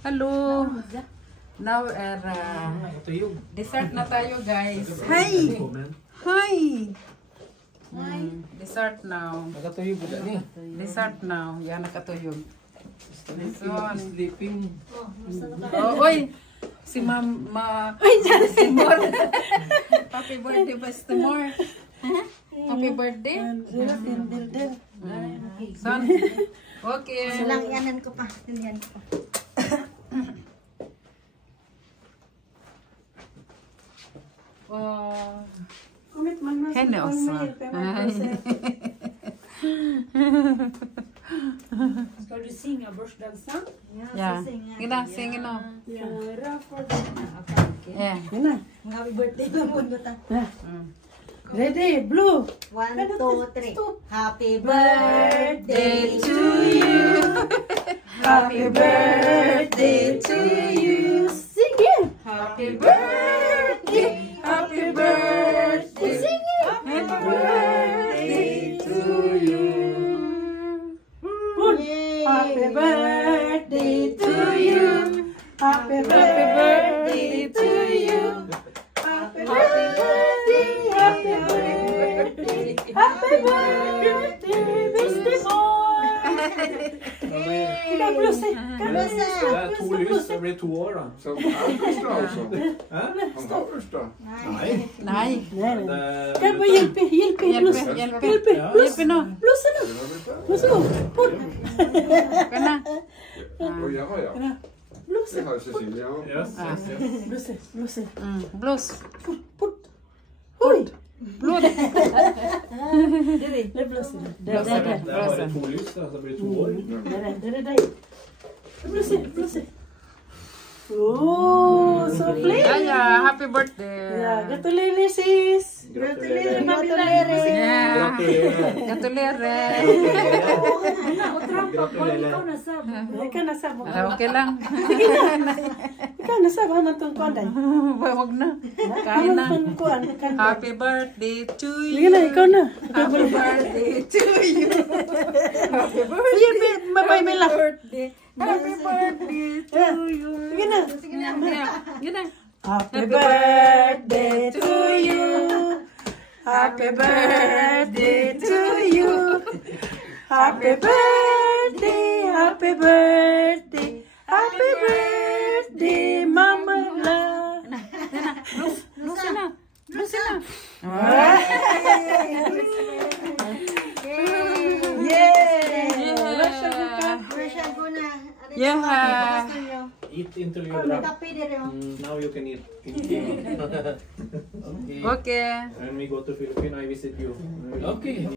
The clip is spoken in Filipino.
Hello. Now, dessert na tayo, guys. Hi! Hi! Dessert now. Nakatuyog ba ni? Dessert now. Yan, nakatuyog. This one. Sleeping. Oh, oy! Si Mama... Si Mor. Happy birthday, Basta Mor. Happy birthday. Son. Okay. Lang yanan ko pa. Yan ko pa. Henne også. Skal du synge bursdagssang? Ja. Gina, sing nå. Ja. Happy birthday lang po ta. Ready, blue. 1, 2, 3. Happy birthday to you. Happy birthday to you. Sing it. Happy birthday. Happy birthday. Sing it. Happy birthday to you. Happy birthday to you. Happy birthday to you. Happy birthday. Happy birthday. Happy birthday, Mr. Boy. Kan blusse. Kan blusse. Det är 2 lys, det blir 2 år då. Så han förstår alltså. Han har förstått. Nej. Nej. Kan bara hjälpa blusse. Hjälp nå. Blusse nu. Blusse nu. Kunna. Och jag har jag. Blusse. Det har Cecilia. Yes. Blusse. Blusse. Blås. Put. Oj. Blod. Det är blusse. Där var det 2 lys, så det blir 2 år. Det är dig. Blusse. Åh, så fint. Ja, ja. Happy birthday. Ja, gratulerar sis. Gratulerar. Ja. Gratulerar. Gratulerar. Jag kan nasab. Okay lang. Ikaw nasab haman tong kuanday. Wag na. Kain na. Kuan. Happy birthday to you. Sige na, ikaw na. Happy birthday to you. Happy birthday. Yan, mabay may laugh. Happy birthday to you. Sige na. Sige na. Happy birthday to you. Happy birthday to you. Happy birthday, happy birthday, happy birthday, Mama La. Lucy na. Yeah. Eat into your lap. Now you can eat. Okay. Okay. When we go to Philippines, I visit you. Okay.